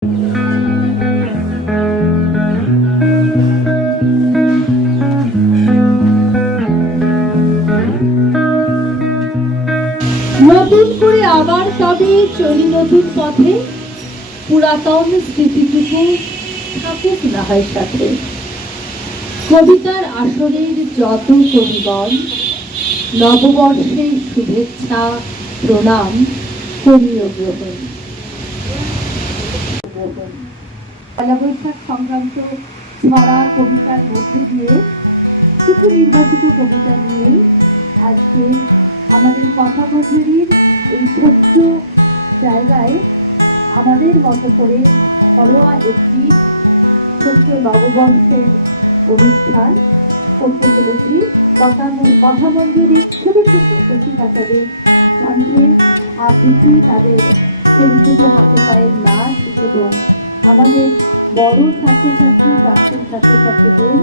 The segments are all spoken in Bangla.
নতুন করে আবার তবে চলি নতুন পথে, পুরাতন স্মৃতিটুকু থাকুক না হয় সাথে। কবিতার আসরের যত কবিগণ, নববর্ষের শুভেচ্ছা প্রণাম করিও গ্রহণ। পয়লা বৈশাখ সংক্রান্ত ছড়া কবিতার মধ্যে দিয়ে কিছু নির্বাচিত কবিতা নিয়েই আজকে আমাদের কথা মঞ্জুরির এই ছোট্ট জায়গায় আমাদের মতো করে ঘরোয়া একটি ছোট্ট নববর্ষের অনুষ্ঠান করতে চলেছি। কথা মঞ্জুরির ছোট ছোট কচি কাচাদের কণ্ঠে আবৃত্তি, তাদের ছোট ছোট হাতে পায়ের নাচ এবং আমাদের বড় ছাত্রছাত্রী প্রাক্তন ছাত্রছাত্রীদের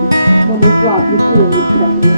মনোজ্ঞ আবৃত্তির অনুষ্ঠান নিয়ে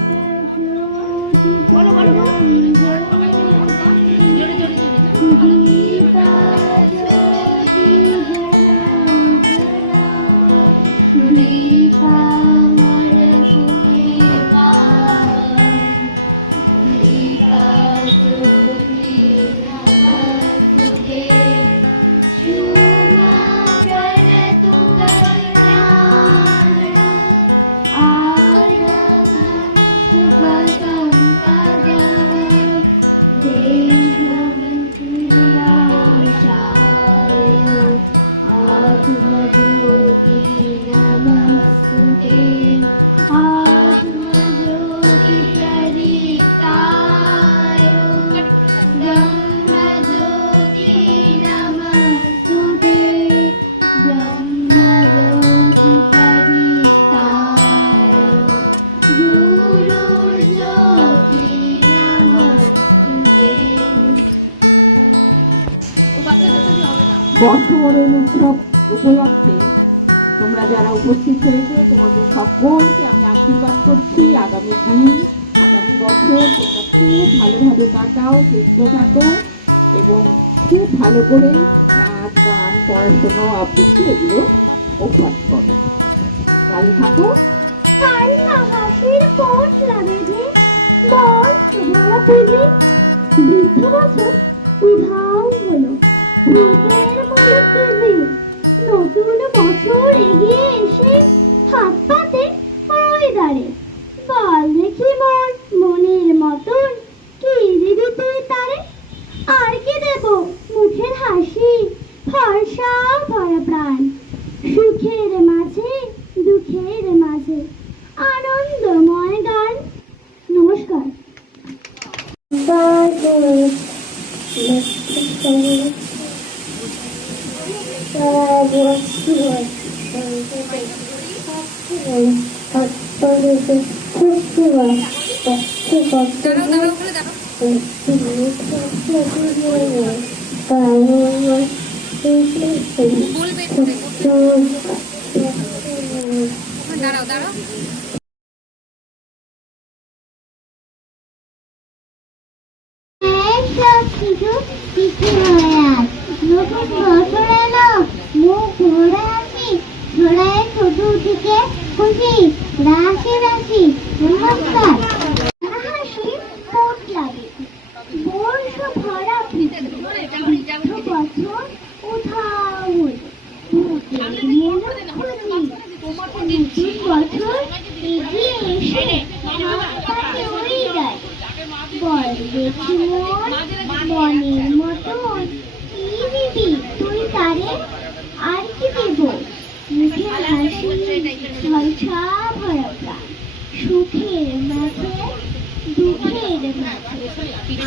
বর্ষবরণ উৎসব উপলক্ষে তোমরা যারা উপস্থিত হয়েছে তোমাদের সকলকে আমি আশীর্বাদ করছি। আগামী দিন, আগামী বছর তোমরা খুব ভালোভাবে কাটাও, সুস্থ থাকো এবং খুব ভালো করে নাচ গান পড়াশোনা আবৃত্তি এগুলো অভ্যাস করো। ভালো থাকো। বৃদ্ধ বছর উধাও হলো, নতুন বছর এগিয়ে এসে হাত পাতে ওই দাঁড়ে। বল দেখি মন মনের মতন কি দিবি তুই তারে? আর কি দেব মুখের হাসি, ফর্সা ভরা প্রাণ, সুখের মাঝে দুঃখের মাঝে আনন্দময় গান। নমস্কার। দাঁড়াও নতুন বছর এলো, মুখ ভরে হাসি, ছড়ায় চতুর্দিকে খুশি, রাশি রাশি নমস্কার। হাসি পোট লাগে, বর্ষ ভরা বছর উধাও হলো, নতুন বছর এগিয়ে এসে হাতে উড়ে যায়। বল দেখি মন মনের মতন কি দিবি তুই তারে? আর কি দেব মুখের হাসি, ঝলসা ভরা প্রাণ, সুখের মাঝে দুঃখের মাঝে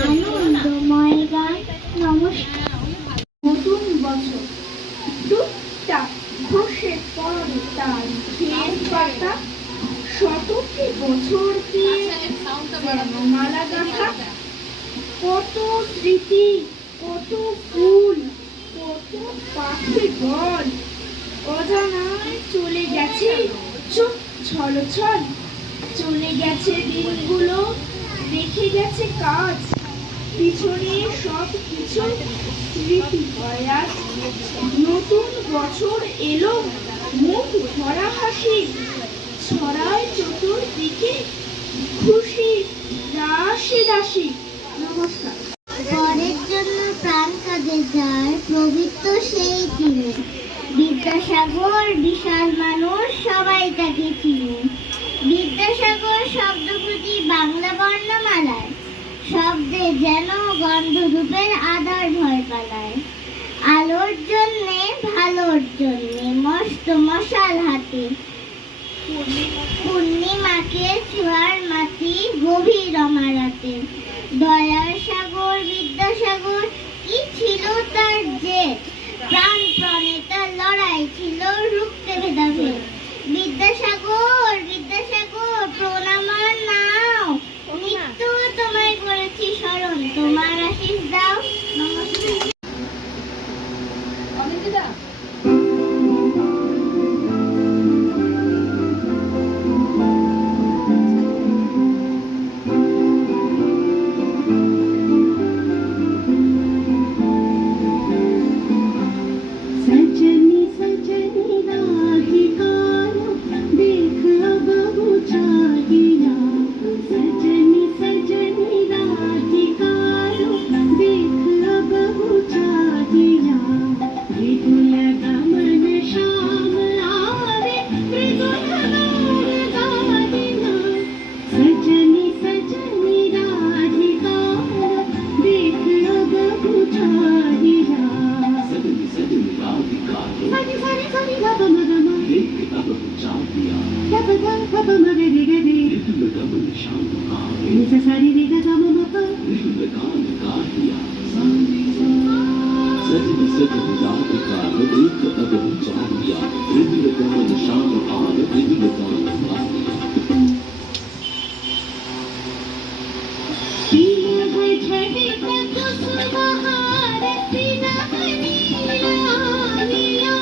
আনন্দময় গান। নমস্কার। নতুন বছর টুকটাক ঘষে পড়ে তার খেয়ে পাতা, শতকে বছরকে মালা গাঁথা, কত স্মৃতি, কত ফুল, কত পাখি দল অজানায় চলে গেছে চোখ ছলছল। চলে গেছে দিনগুলো, রেখে গেছে কাজ, পিছনে সব কিছু স্মৃতি হয়ে আজ নতুন বছর এলো, মুখ ভরা হাসি ছড়ায় চতুর্দিকে, খুশি রাশি রাশি। নমস্কার। পরের জন্য প্রাণ কাঁদে যায় পবিত্র সেই দিনে, বিদ্যাসাগর বিশাল মানুষ সবাই তাকে চিনে। বিদ্যাসাগর শব্দগুলি বাংলা বর্ণমালায়, শব্দে যেন গন্ধরূপের আধার ভয় পালায়। আলোর জন্যে ভালোর জন্যে মস্ত মশাল হাতে, পূর্ণিমাকে চুয়ার মাটি গভীর অমারাতে। দয়ার সাগর বিদ্যাসাগর কি ছিল তার জেদ, প্রাণপণে তার লড়াই ছিল রুখতে ভেদাভেদ। বিদ্যাসাগর বিদ্যাসাগর প্রণাম নাও, মৃত্যু তোমায় করেছি স্মরণ, তোমার আশীষ দাও। নমস্কার। सजनी सजनी राधिका देख अब बुझाइया, सजनी सजनी राधिका देख अब बुझाइया। मृदुल गमन श्याम आवे मृदुल गान गादिया, सजनी सजनी राधिका देख अब बुझाइया। Sani sani sani ga ga ma ga ma, ga ga ga ga ga ma re re re re, ni sa sa re re ga ga ma ma pa. सजनी सजनी राधिका देख अब बुझाइया, मृदुल गमन श्याम आन मृदुल गान गादिया। पीला है छड़ी का कुसुमहार, पीला है नीला नीला,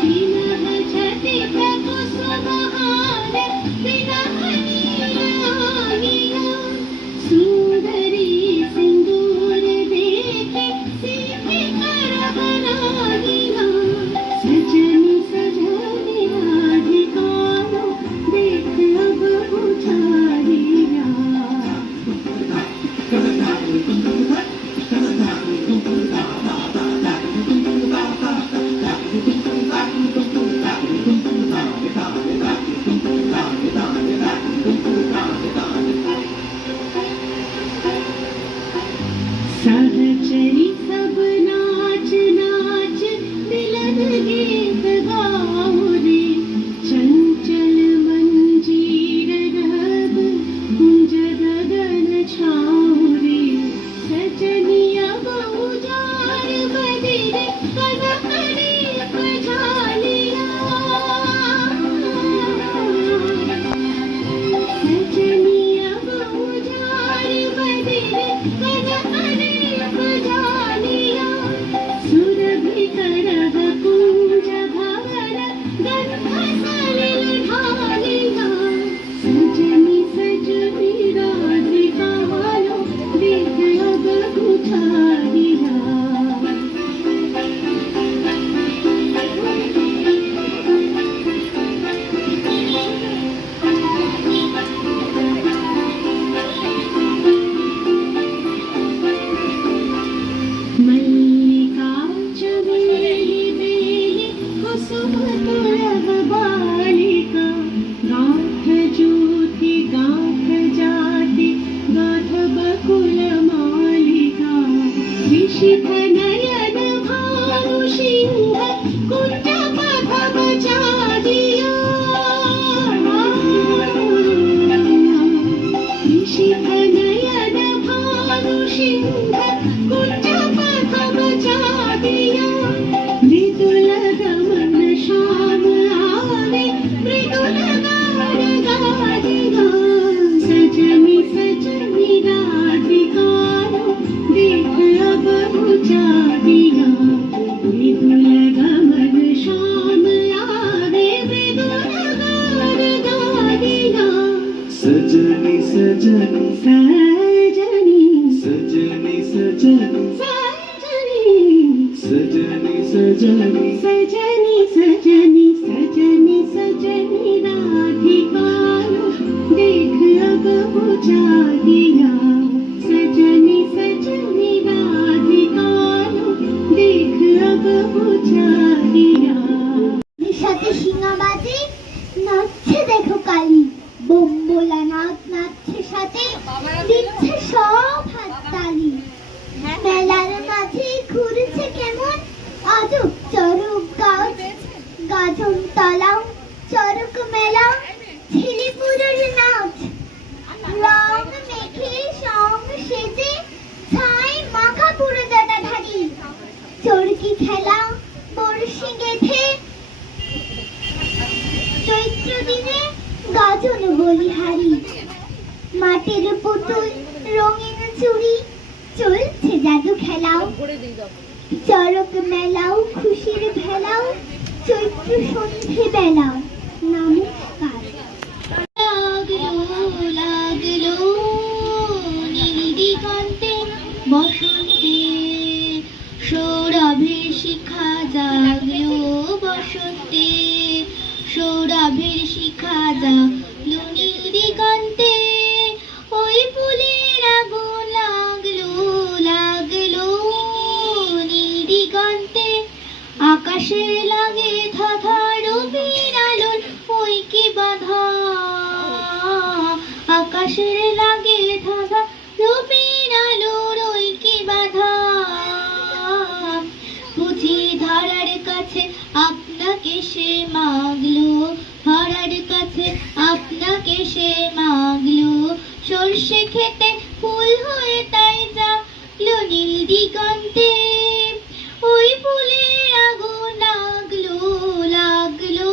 पीला है छड़ी का कुसुमहार, पीला है नीला नीला। सुंदरी सिंदूर देखे सीखे कर बनाइया, सजनी सजनी राधिका देख अब बुझाइया। सहचरी सब नाच नाच मिलन गीत गाओ रे, चंचल मंजीर रब कुंज गगन छाओ रे। सजनिया बहुजार बदिरे कनकरी पझालिया, सजनिया बहुजार बदिरे कनकरी पझालिया। सुरभि करह कुंज भवन गंध सलिल ढालिया, सजनी सजनी राधिका देख अब बुझाइया। मल्लिका चमेली बेली कुसुम तुलह बालिका, गाथ ज्योति गाथ जाति गाथ बकुल मालिका। विशिख नयन भानु सिंह कुंज पथ बचादिया, विशिख नयन भानु सिंह कुंज पथ बचादिया। मृदुल गमन श्याम आवे मृदुल गान गादिया, सजनी सजनी राधिका देख अब बुझाइया। मृदुल गमन सजनी सजनी सजनी सजनी सजनी राधिका देख अब बुझा दिया सजनी सजनी राधिका देख अब बुझा दिया সাথে সিঙ্গাবাজি নাচছে দেখো কালি বোম্বোলা নাচ নাচছে সাথে দিচ্ছে সব হাততালি মেলার মাঝে ঘুরছে কেমন আজব চরক গাছ গাজন তলাও চরক মেলা ছেলে পুরুষ নাচ রং মেখে সং সেজে ছাই মাখা পুরো জটাধারী চরকি খেলা বড়শি গেথে চৈত্র দিনে গাজন বলিহারি মাটির পুতুল রঙিন চুড়ি চলছে জাদু খেলাও চরক মেলাও খুশির ভেলাও চৈত্র সন্ধে বেলাও নমস্কার লাগলো লাগলো নীল দিগন্তে বসন্তে সৌরভের শিখা জাগলো বসন্তে সৌরভের শিখা জাগলো নীল দিগন্তে ওই ফুলের আগুন লাগলো লাগলো নীল দিগন্তে আকাশে লাগে ধাঁধা রবির আলোর ওই কি বাধা আকাশের লাগে ধাঁধা রবির আলোর ওই কি বাধা বুঝি ধরার কাছে আপনাকে সে মাগলো ধরার কাছে আপনাকে সে মাগলো সর্ষে খেতে ফুল হয়ে তাই জাগলো নীল দিগন্তে ওই ফুলের আগুন লাগলো লাগলো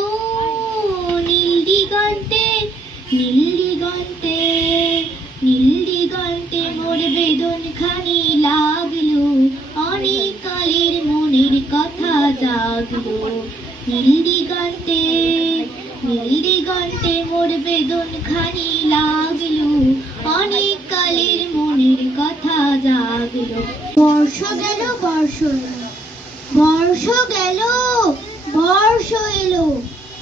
নীল দিগন্তে নীল দিগন্তে নীল দিগন্তে মোর বেদন খানি লাগলো অনেক কালের মনের কথা জাগলো নীল দিগন্তে মোর বেদন খানি লাগলো অনেক কালের মনের কথা জাগলো বর্ষ গেল বর্ষ এলো বর্ষ গেল বর্ষ এলো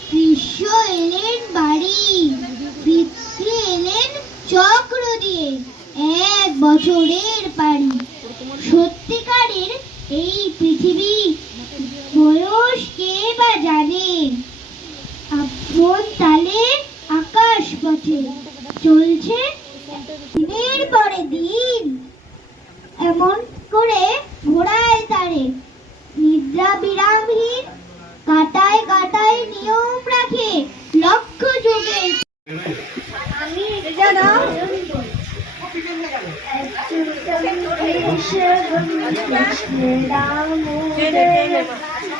গ্রীষ্ম এলেন বাড়ি পিতৃ এলেন চক্র দিয়ে এক বছরের পারি সত্যিকারের এই পৃথিবী বয়স কে বা জানে আপন তালে আকাশ পথে চলছে দিনের পরে দিন এমন করে ঘোড়ায় তারে নিদ্রা বিরামহীন কাটায় কাটায় নিয়ম রাখে লক্ষ যুগে আমি জানা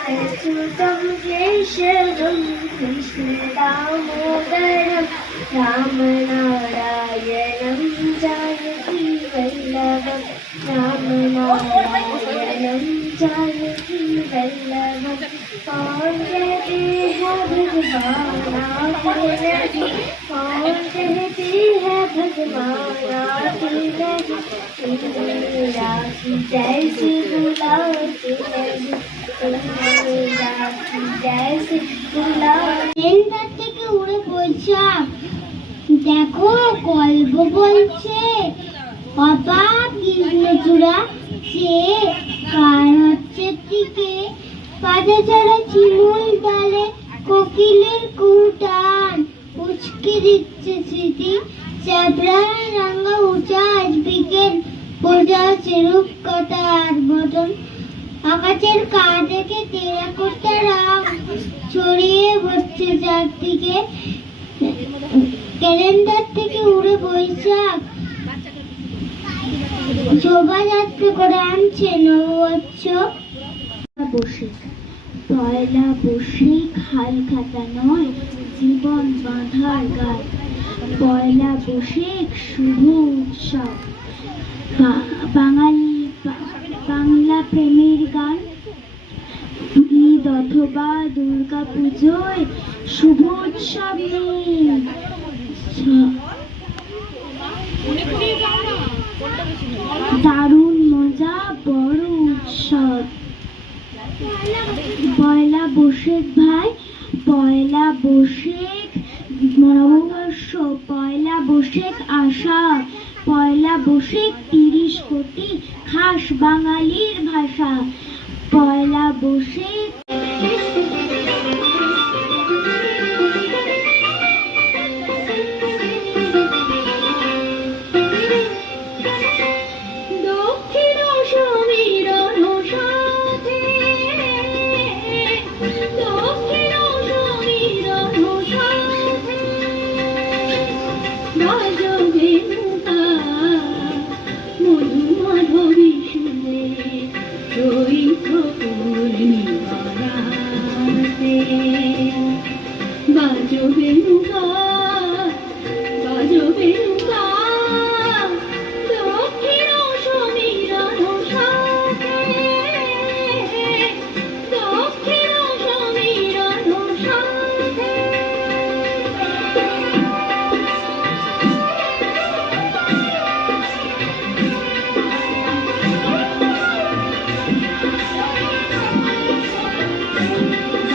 अच्युतं केशवं कृष्णदामोदरं रामनारायणं जानकी वल्लभं रामनारायणं जानकी वल्लभं कौन कहते हैं भगवान आते नहीं कौन कहते हैं भगवान आते नहीं राखी जैसे बुलाते नहीं ট্রেনটার থেকে উড়ে বলছিলাম দেখো গল্প বলছে অবাক কৃষ্ণচূড়া সে কার হচ্ছে দিকে পাদে চড়া চিমুল ডালে কোকিলের কুটান উচকি দিচ্ছে স্মৃতি চ্যাপড়া রাঙ্গা উঁচা আজ বিকেল বোঝা চেরুপ কাটার বটন আকাশের কাঁধে টেরাকোটা রং ছড়িয়ে পড়ছে চারদিকে ক্যালেন্ডার থেকে উড়ে বৈশাখ শোভাযাত্রা করে আনছে নববর্ষ বসে পয়লা বৈশাখ হালখাতা নয় জীবন বাঁধার গান পয়লা বৈশাখ শুভ উৎসব বাঙালি বাংলা প্রেমের গান ঈদ অথবা দুর্গা পুজোয় শুভ উৎসব নেই দারুণ মজা বড় উৎসব পয়লা বৈশাখ ভাই, পয়লা বৈশাখ নববর্ষ, পয়লা বৈশাখ আষাঢ়, পয়লা বৈশাখ 30 কোটি খাস বাঙালির ভাষা, পয়লা বৈশাখ। দক্ষিণ সমীরণ সাথে, দক্ষিণ সমীরণ সাথে, বাজবে নৌকা মধু মাধবী সুরে, চৈত্র পূর্ণিমা রাতে, বাজবে নৌকা, বাজবে নৌকা, দক্ষিণ সমীরণ সাথে, দক্ষিণ সমীরণ সাথে।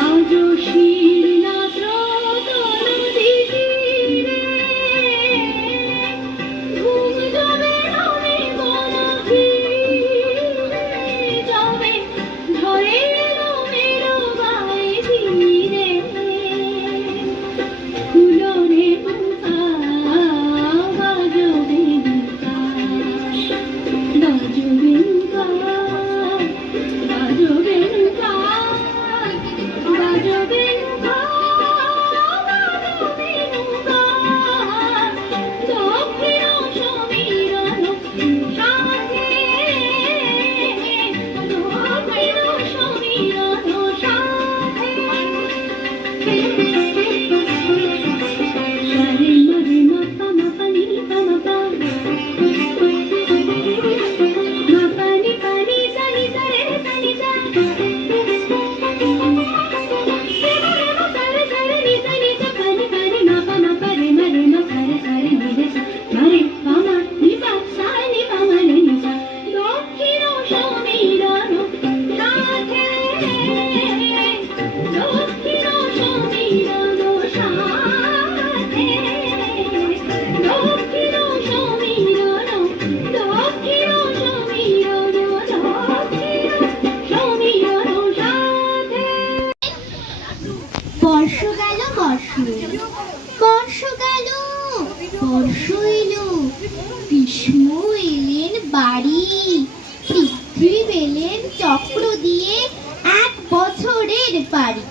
আজো শিলাদ্র তনু দিদিরে, ঘুম যাবে রবে বনফি, যাবে ঝরে রোমেরো গায়ে ধীরে, ফুলরে নৌকা, বাজবে নৌকা, বাজবে নৌকা, বাজবে নৌকা, বাজবে নৌকা, বাজবে নৌকা, দক্ষিণ সমীরণ সাথে, দক্ষিণ সমীরণ সাথে। সারে মারে মাপা মাপা নি পা মাপা, মাপা নি পা নি সা নি সা রে সা নি সা, সারে সারে নি সা নি সা পা নি মাপা মাপা রে মা সারে সারে নি রে সা, মারে পা মা নি পা সা নি পা মা রে নি সা, দক্ষিণ সমীরণ সাথে, দক্ষিণ সমীরণ সাথে, দক্ষিণ সমীরণ, দক্ষিণ সমীরণ, দক্ষিণ সমীরণ সাথে। বর্ষ গেল, বর্ষ বর্ষ গেল, বর্ষ এলো, গ্রীষ্ম এলেন বাড়ি, পৃথিবী এলেন চক্র দিয়ে 1 বছরের পারি।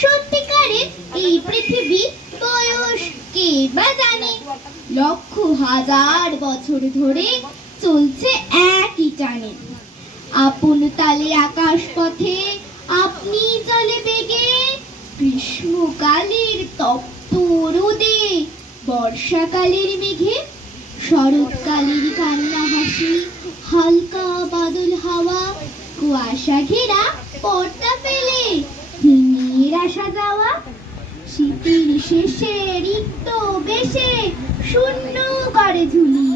সত্যিকারের এই পৃথিবী বয়স কে বা জানে, লক্ষ হাজার বছর ধরে চলছে একই টানে। আপন তালে আকাশ পথে আপনি চলে বেগে, গ্রীষ্মকালের তপ্ত রোদে, বর্ষাকালের মেঘে, শরৎকালের কান্না হাসি, হালকা বাদল হাওয়া, কুয়াশা ঘেরা পর্দা ফেলে হিমের আসা যাওয়া, শীতের শেষে রিক্ত বেশে শূন্য করে ঝুলি,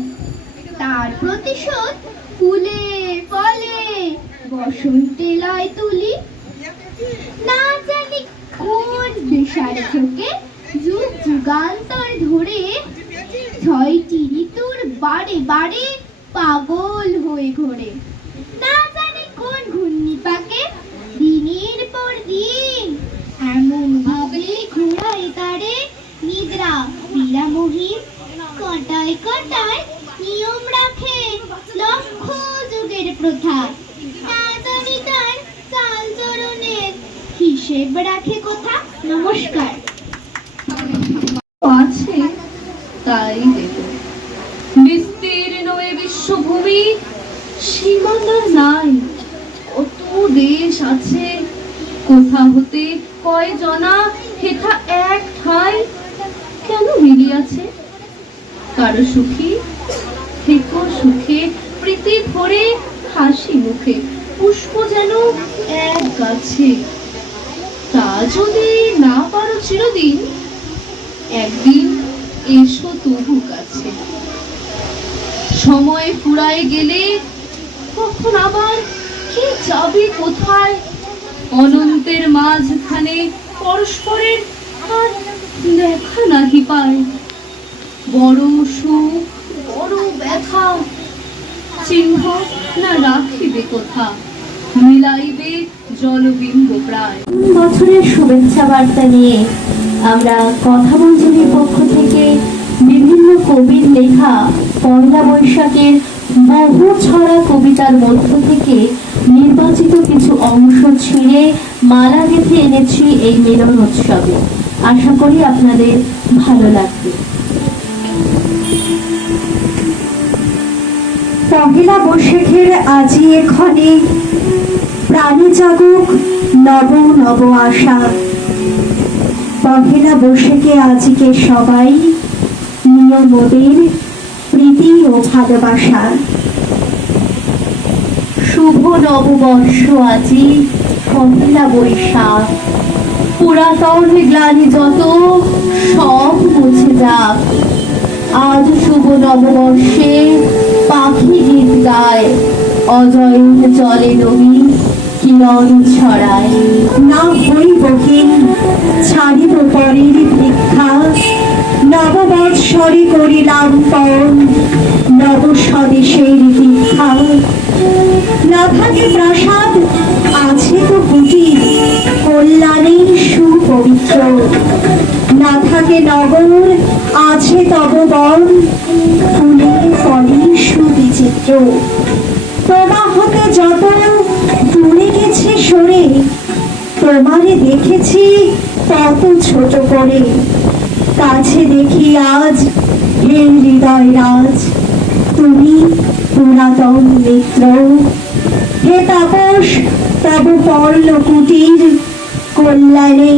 তার প্রতিশোধ ফুলে ফলে বসন্তে লয় তুলি। না জানি কোন বিষয় থেকে যুগ যুগান্তর ধরে 6টি ঋতুর বারে বারে পাগল হয়ে ঘোরে। না জানি কোন ঘূর্ণি পাকে দিনের পর দিন এমন ভাবে ঘোরায় তারে নিদ্রা বিরামহীন, কটায় কটায় নিয়ম রাখে লক্ষ যুগের প্রথা। না জানি তার চাল চরণের হিসেব রাখে কোথা। নমস্কার। আছে তাই দেব, বিস্তীর্ণ এ বিশ্বভূমি, সীমানা নাই, কত দেশ আছে, কোথা হতে কয় জনা হেথা এক ঠাই কেন মিলিয়াছে। কারো সুখী থেকো সুখে, প্রীতি ভরে হাসি মুখে, পুষ্প যেন এক গাছে। তা যদি না পারো চিরদিন, একদিন এসো তবু কাছে। সময় ফুরায় গেলে কখন আবার কে যাবে কোথায়, অনন্তের মাঝখানে পরস্পরের আর দেখা নাহি পায়। বড় সুখ বড় ব্যথা, চিহ্ন না রাখিবে কোথা, মিলাইবে জলবিম্ব প্রায়। বছরের শুভেচ্ছা বার্তা নিয়ে আমরা কথা মঞ্জুরির পক্ষ থেকে বিভিন্ন কবির লেখা পয়লা বৈশাখের বহু ছড়া কবিতার মধ্য থেকে নির্বাচিত কিছু অংশ ছিঁড়ে মালা গেঁথে এনেছি এই মিলন উৎসবে। আশা করি আপনাদের ভালো লাগবে। পহেলা বৈশাখের আজি এক্ষণে প্রাণী জাগুক নব নব আশা। পহেলা বৈশাখে আজকে সবাই নিয়মদের প্রীতি ও ভালোবাসা। শুভ নববর্ষ আজি পহেলা বৈশাখ। পুরাতন গ্লানি যত সব মুছে যাক। আজ শুভ নববর্ষে পাখি গীত গায়, অজয় চলে নবী কিরণ ছড়ায়। না হই বহিন ছাড়িব পরের ভিক্ষা, নববৎসরে করিলাম পণ নব স্বদেশের দীক্ষা। না থাকে প্রাসাদ আছে তো কুটির, কল্যাণের সুপবিত্র। না থাকে নগর আছে তব বন, ফুলে ফলে সুবিচিত্র। তোমা হতে যত দূরে গেছে সরে, তোমারে দেখেছি তত ছোট করে। কাছে দেখি আজ হে হৃদয় রাজ, তুমি পুরাতন মিত্র। হে তাপস তব পর্ল কুটির, কল্যাণে